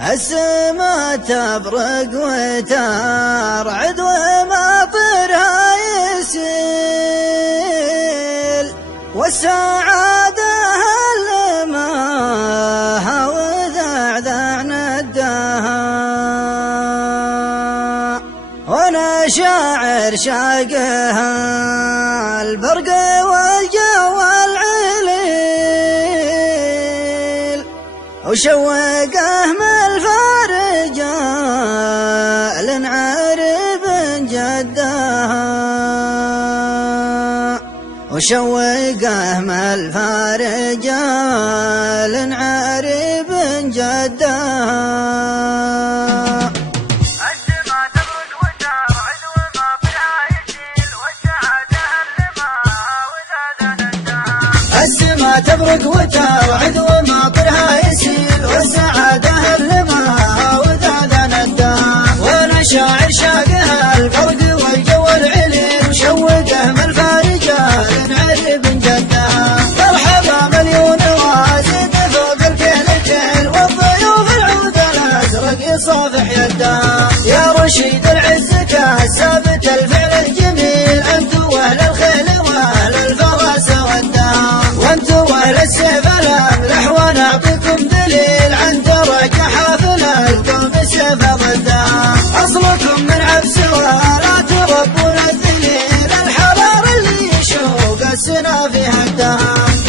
السما تبرق وترعد ومطرها يسيل، والسعادة هلماها وذعذع نداها، وانا شاعر شاقها البرق والجو العليل، وشوقه من الفرجال عرب جدها، وشوقه من الفرجال عرب جدها. السما تبرق وترعد ومطرها يسيل، والسعادة هلماها وذاذ نداها، وانا شاعر شاقها البرق والجو العليل، وشوقه من الفرجال عرب جدها. مرحبا مليون وازد فوق الكهلتين، والضيوف العود الازرق يصافح يدها، يا رشيد العز كالثابت الفعل الجميل، انتو واهل الخيل واهل الفراسه والدها، وانتو واهل السيف الاملح ونعطيكم دليل، عن درجة حافلة القوم السيف ضدها، اصلكم من عبس ولا تربون الذليل، الحرار اللي يشوق السنا في هدها.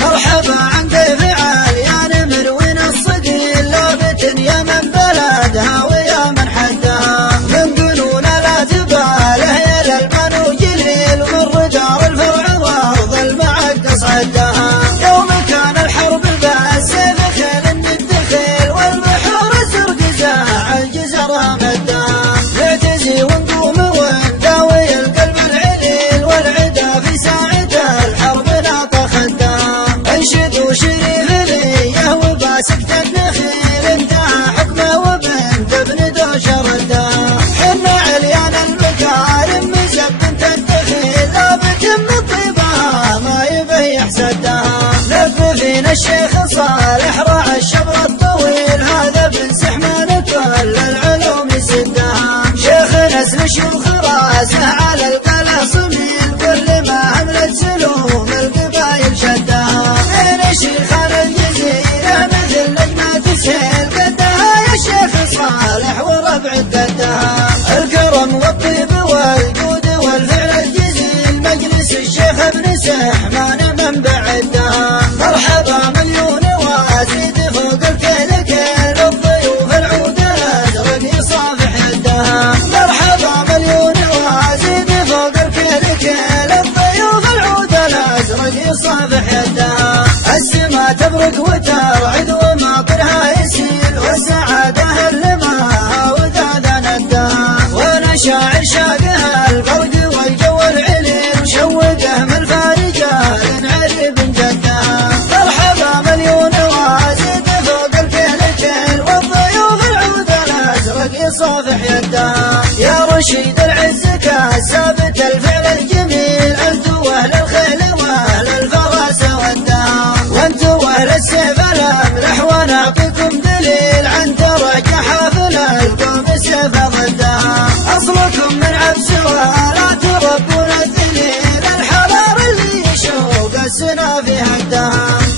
مرحبا عن ضيف عالي يا نمر وين الصقيل، لابت يا من بلدها ويا من حدها، من قنون لا تباله يا للمنو جليل، ومن رجال الفرع وارض المعقص عدها، يوم كان الحرب بالسيف خيل ند الخيل، والبحور الزرق زاع الجزرها مدها، نعتزي ونقوم ونداوي القلب العليل، والعدا في ساعة الحرب ناطى خدها، انشدوا شريف ليه وباسكت النخيل، انتهى حكمه وبنت ابن دوشر ردها، حنا عليان المكارم مزبنت الدخيل، لابت من طيبها ما يبه يحسدها، لف فينا الشيخ صالح راعى الشبر الطويل، هذا ابن سحمان كل العلوم يسدها، شيخ نسل شيوخ راسه على القلاصمين، كل ما عملت سلوم القبايل شدها، بين شيخان الجزيرة مثل نجمة سهيل، قدها يا شيخ صالح وربع قدها، الكرم والطيب والجود والفعل الجزيل، مجلس الشيخ ابن سحمان من بعدها. مرحبا مليون وازيد فوق الكيل كيل، الضيوف العود الازرق يصافح يدها، مرحبا مليون وازيد فوق الكيل كيل، الضيوف العود الازرق يصافح يدها. السما تبرق وترعد ومطرها يسيل، والسعادة هلماها وذاذ نداها، وانا شاعر شاقها البرق والجو العليل، وشوقه من الفرجال عرب جدها. مرحبا مليون وازيد فوق الكيل كيل، والضيوف العود الازرق يصافح يدها، يا رشيد العز كالثابت الفعل الجميل، انتو واهل الخيل واهل الفراسه والدها، وانتو واهل السيف الاملح ونعطيكم دليل، عن درجة حافلة القوم السيف ضدها، اصلكم من عبس ولا تربون الذليل، الحرار اللي يشوق السنا في هدها.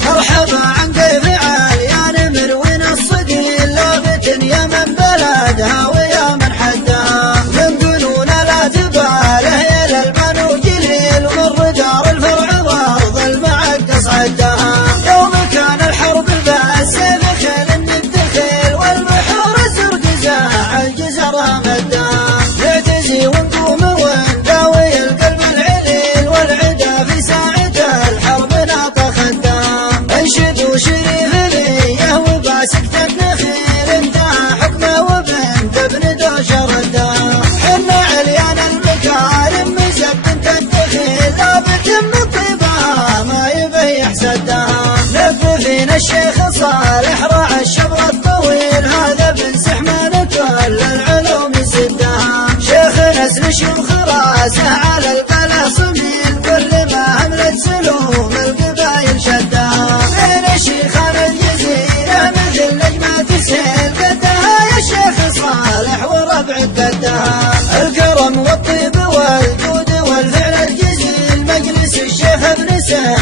مرحبا عن ضيف عالي يا نمر وين الصقيل، لابت يا من بلدها ويا من حدها، من قنون لا تباله يا للمنو جليل، ومن رجال الفرع وارض المعقص عدها، يوم كان الحرب بالسيف خيل ند الخيل، والبحور الزرق زاع الجزرها مدها، نعتزي ونقوم حسين